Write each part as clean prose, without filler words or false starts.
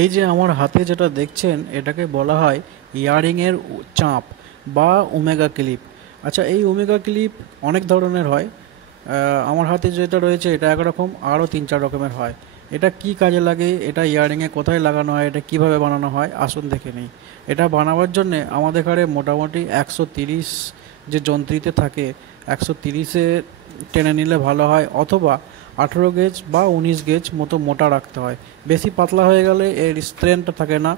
এই যে আমার হাতে যেটা দেখছেন এটাকে বলা হয় ইয়ারিংয়ের চাপ বা ওমেগা ক্লিপ। আচ্ছা, এই ওমেগা ক্লিপ অনেক ধরনের হয়। আমার হাতে যেটা রয়েছে এটা একরকম, আরও 3-4 রকমের হয়। এটা কি কাজে লাগে, এটা ইয়ারিংয়ে কোথায় লাগানো হয়, এটা কিভাবে বানানো হয়, আসুন দেখে নিই। এটা বানাবার জন্যে আমাদের ঘরে মোটামুটি 130 যে যন্ত্রীতে থাকে 130-এ টেনে নিলে ভালো হয়, অথবা 18 গেজ বা 19 গেজ মতো মোটা রাখতে হয়। বেশি পাতলা হয়ে গেলে এর স্ট্রেংথটা থাকে না,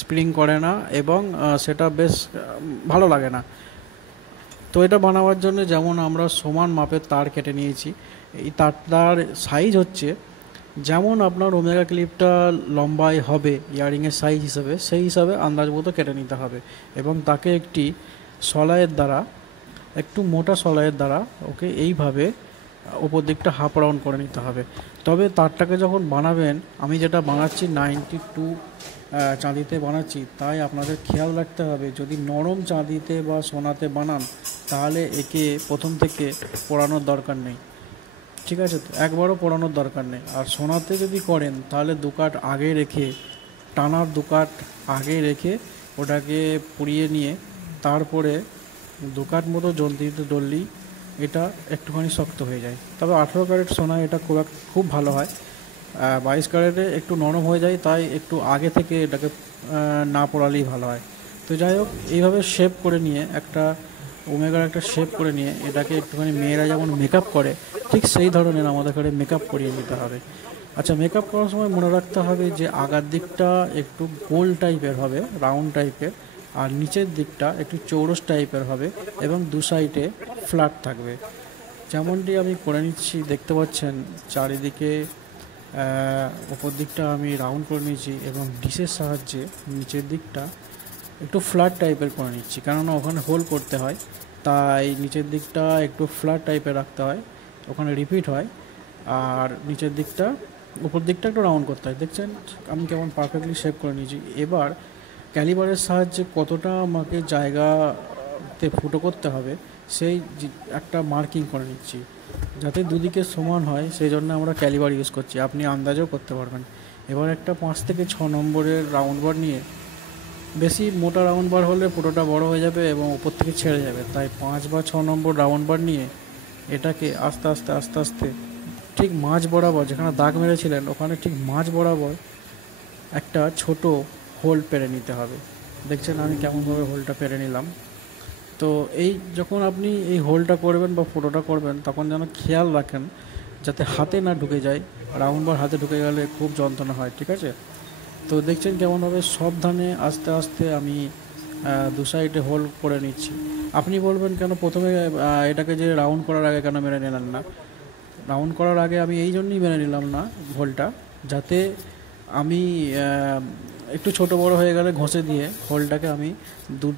স্প্রিং করে না, এবং সেটা বেশ ভালো লাগে না। তো এটা বানাবার জন্য যেমন আমরা সমান মাপের তার কেটে নিয়েছি। এই তারটার সাইজ হচ্ছে যেমন আপনার ওমেগা ক্লিপটা লম্বায় হবে ইয়ারিংয়ের সাইজ হিসাবে, সেই হিসাবে আন্দাজ মতো কেটে নিতে হবে, এবং তাকে একটি সলাইয়ের দ্বারা, একটু মোটা সলাইয়ের দ্বারা ওকে এইভাবে ওপর দিকটা হাফ রাউন্ড করে নিতে হবে। তবে তারটাকে যখন বানাবেন, আমি যেটা বানাচ্ছি 92 চাঁদিতে বানাচ্ছি, তাই আপনাদের খেয়াল রাখতে হবে যদি নরম চাঁদিতে বা সোনাতে বানান তাহলে একে প্রথম থেকে পোড়ানোর দরকার নেই। ঠিক আছে, তো একবারও পোড়ানোর দরকার নেই। আর সোনাতে যদি করেন তাহলে 2 কাঠ আগে রেখে, টানার 2 কাঠ আগে রেখে ওটাকে পুড়িয়ে নিয়ে তারপরে 2 কাঠ মতো যন্ত্রীতে ডললেই এটা একটুখানি শক্ত হয়ে যায়। তবে 18 ক্যারেট সোনা এটা খুব ভালো হয়। 22 ক্যারেটে একটু নরম হয়ে যায়, তাই একটু আগে থেকে এটাকে না পোড়ালেই ভালো হয়। তো যাই হোক, এইভাবে শেপ করে নিয়ে একটা ওমেগার একটা শেপ করে নিয়ে এটাকে একটুখানি মেয়েরা যেমন মেকআপ করে, ঠিক সেই ধরনের আমাদের ঘরে মেকআপ করিয়ে নিতে হবে। আচ্ছা, মেকআপ করার সময় মনে রাখতে হবে যে আগার দিকটা একটু গোল টাইপের হবে, রাউন্ড টাইপের, আর নিচের দিকটা একটু চৌরস টাইপের হবে, এবং দু সাইডে ফ্ল্যাট থাকবে। যেমনটি আমি করে নিচ্ছি, দেখতে পাচ্ছেন চারিদিকে ওপর দিকটা আমি রাউন্ড করে নিয়েছি, এবং ডিশের সাহায্যে নিচের দিকটা একটু ফ্ল্যাট টাইপের করে নিচ্ছি, কেননা ওখানে হোল করতে হয়, তাই নিচের দিকটা একটু ফ্ল্যাট টাইপের রাখতে হয়, ওখানে রিপিট হয়। আর নিচের দিকটা, উপর দিকটা একটু রাউন্ড করতে হয়। দেখছেন আমি কেমন পারফেক্টলি শেপ করে নিয়েছি। এবার ক্যালিবারের সাহায্যে কতটা আমাকে জায়গাতে ফুটো করতে হবে সেই একটা মার্কিং করে নিচ্ছি, যাতে দুদিকে সমান হয়, সেই জন্য আমরা ক্যালিবার ইউজ করছি। আপনি আন্দাজও করতে পারবেন। এবার একটা 5 থেকে 6 নম্বরের রাউন্ড বার নিয়ে, বেশি মোটা রাউন্ড বার হলে পুরোটা বড় হয়ে যাবে এবং উপর থেকে ছেড়ে যাবে, তাই 5 বা 6 নম্বর রাউন্ড বার নিয়ে এটাকে আস্তে আস্তে আস্তে আস্তে ঠিক মাঝ বরাবর, যেখানে দাগ মেরেছিলেন ওখানে ঠিক মাঝ বরাবর একটা ছোট হোল পেরে নিতে হবে। দেখছেন আমি কেমনভাবে হোলটা পেরে নিলাম। তো এই যখন আপনি এই হোলটা করবেন বা ফোটোটা করবেন, তখন যেন খেয়াল রাখেন যাতে হাতে না ঢুকে যায়। রাউন্ড বার হাতে ঢুকে গেলে খুব যন্ত্রণা হয়, ঠিক আছে? তো দেখছেন কেমনভাবে সাবধানে আস্তে আস্তে আমি দু সাইডে হোল করে নিচ্ছি। আপনি বলবেন কেন প্রথমে এটাকে যে রাউন্ড করার আগে কেন মেরে নিলেন না? রাউন্ড করার আগে আমি এই জন্যই মেনে নিলাম না হোলটা, যাতে আমি একটু ছোট বড় হয়ে গেলে ঘষে দিয়ে হোলটাকে আমি দু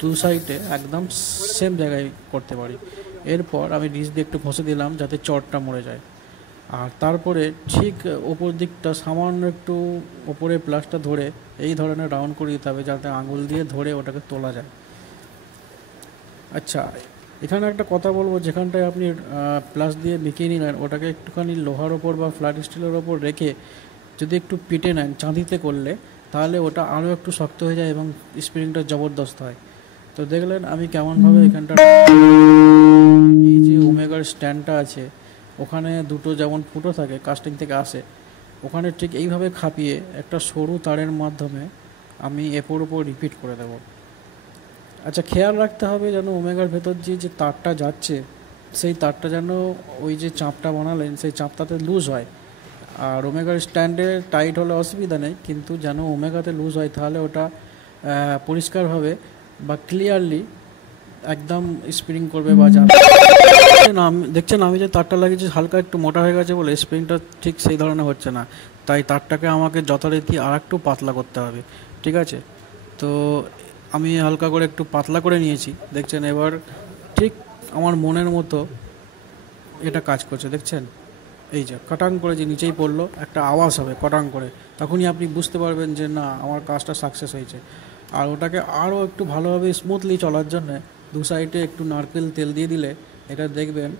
দু সাইডে একদম সেম জায়গায় করতে পারি। এরপর আমি ডিশ দিয়ে একটু ঘষে দিলাম যাতে চটটা মরে যায়। আর তারপরে ঠিক ওপর দিকটা সামান্য একটু ওপরে প্লাসটা ধরে এই ধরনের রাউন্ড করে দিতে হবে, যাতে আঙুল দিয়ে ধরে ওটাকে তোলা যায়। আচ্ছা, এখানে একটা কথা বলবো, যেখানটায় আপনি প্লাস দিয়ে মিকিয়ে নিলেন ওটাকে একটুখানি লোহার ওপর বা ফ্ল্যাট স্টিলের ওপর রেখে যদি একটু পিটে নেন চাঁদিতে করলে, তাহলে ওটা আরও একটু শক্ত হয়ে যায় এবং স্প্রিংটা জবরদস্ত হয়। তো দেখলেন আমি কেমনভাবে এখানটা, এই যে ওমেগার স্ট্যান্ডটা আছে ওখানে দুটো যেমন ফুটো থাকে কাস্টিং থেকে আসে, ওখানে ঠিক এইভাবে খাপিয়ে একটা সরু তারের মাধ্যমে আমি এপর ওপর রিপিট করে দেবো। আচ্ছা, খেয়াল রাখতে হবে যেন ওমেগার ভেতর যে তারটা যাচ্ছে সেই তারটা যেন ওই যে চাপটা বানালেন সেই চাপটাতে লুজ হয়। আর ওমেগার স্ট্যান্ডে টাইট হলে অসুবিধা নেই, কিন্তু যেন ওমেগাতে লুজ হয়, তাহলে ওটা পরিষ্কারভাবে বা ক্লিয়ারলি একদম স্প্রিং করবে বা যাবে। দেখছেন আমি যে তারটা লাগিয়েছি হালকা একটু মোটা হয়ে গেছে বলে স্প্রিংটা ঠিক সেই ধরনের হচ্ছে না, তাই তারটাকে আমাকে যথারীতি আর একটু পাতলা করতে হবে। ঠিক আছে, তো আমি হালকা করে একটু পাতলা করে নিয়েছি। দেখছেন এবার ঠিক আমার মনের মতো এটা কাজ করছে। দেখছেন এই যে কটাং করে যে নিচেই পড়লো, একটা আওয়াজ হবে কটাং করে, তখনই আপনি বুঝতে পারবেন যে না আমার কাজটা সাকসেস হয়েছে। আর ওটাকে আরও একটু ভালোভাবে স্মুথলি চলার জন্য দু সাইডে একটু নারকেল তেল দিয়ে দিলে এটা দেখবেন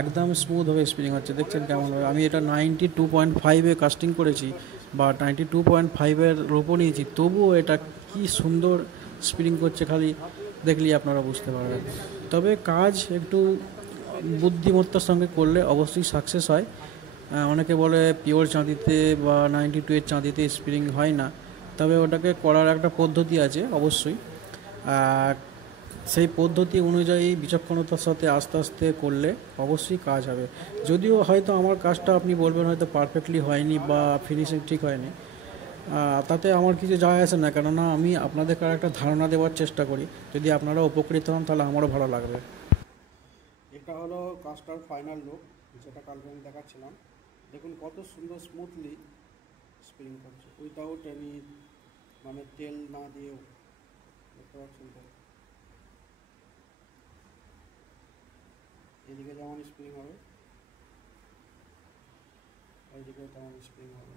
একদম স্মুথভাবে স্পিনিং হচ্ছে। দেখছেন কেমনভাবে আমি এটা 92.5-এ কাস্টিং করেছি, বা 92.5-এর রোপো নিয়েছি, তবুও এটা কি সুন্দর স্প্রিং করছে, খালি দেখলেই আপনারা বুঝতে পারবেন। তবে কাজ একটু বুদ্ধিমত্তার সঙ্গে করলে অবশ্যই সাকসেস হয়। অনেকে বলে পিওর চাঁদিতে বা 92-এর চাঁদিতে স্প্রিং হয় না, তবে ওটাকে করার একটা পদ্ধতি আছে অবশ্যই। আর সেই পদ্ধতি অনুযায়ী বিচক্ষণতার সাথে আস্তে আস্তে করলে অবশ্যই কাজ হবে। যদিও হয়তো আমার কাজটা আপনি বলবেন হয়তো পারফেক্টলি হয়নি বা ফিনিশিং ঠিক হয়নি, তাতে আমার কিছু যায় আসে না, কেননা আমি আপনাদের একটা ধারণা দেওয়ার চেষ্টা করি। যদি আপনারা উপকৃত হন তাহলে আমারও ভালো লাগবে। এটা হলো কাজটার ফাইনাল লুক, যেটা কালকে আমি দেখাচ্ছিলাম। দেখুন কত সুন্দর স্মুথলি স্প্রিং করছে, উইদাউট এনি মানে তেল না দিয়েও। দেখতে পাচ্ছেন তো, এদিকে যেমন স্প্রিং হবে, এইদিকেও তেমন স্প্রিং হবে।